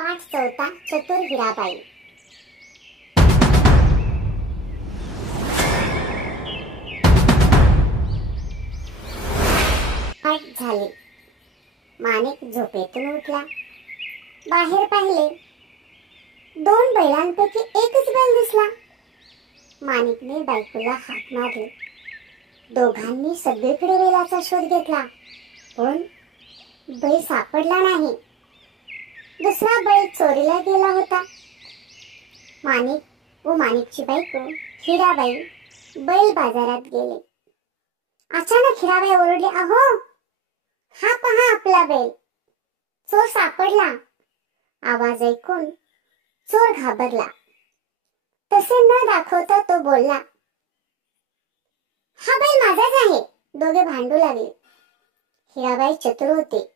पाठ चौथा चतुर हिराबाई। आठ झाले। माणिक झोपेतून उठला, बाहेर पाहिले, दोन बैलांपैकी एकच बैल दिसला। माणिकने बायकोला हाक मारले। दोघांनी सगळीकडे बैलाचा शोध घेतला, पण बैल सापडला नाही। दुसरा बैल चोरीला गेला होता। माणिक व माणिकची बायको हिराबाई बैल बाजारात गेले। अचानक हिराबाई ओरडली, अहो, हा पहा आपला बैल, चोर सापडला। आवाज ऐकून चोर घाबरला। तसे न दाखवता तो बोलला, हा बैल माझाच आहे। दोघे भांडू लागले। हिराबाई चतुर होती।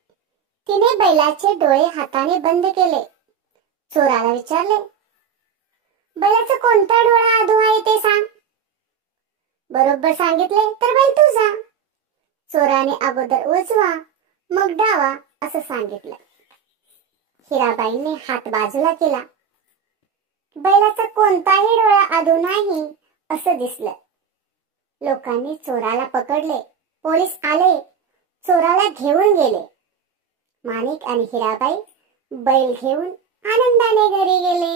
तिने बैलाचे डोळे हाताने बंद केले। चोराला विचारले, बैलाचा कोणता डोळा अधू आहे ते सांग। बरोबर सांगितले तर बैल तुझा। चोराने अगोदर उजवा मग डावा असं सांगितलं। हिराबाईने हात बाजूला केला। बैलाचा कोणताही डोळा अधू नाही असं दिसलं। लोकांनी चोराला पकडले। पोलीस आले, चोराला घेऊन गेले। माणिक आणि हिराबाई बैल घेऊन आनंदाने घरी गेले।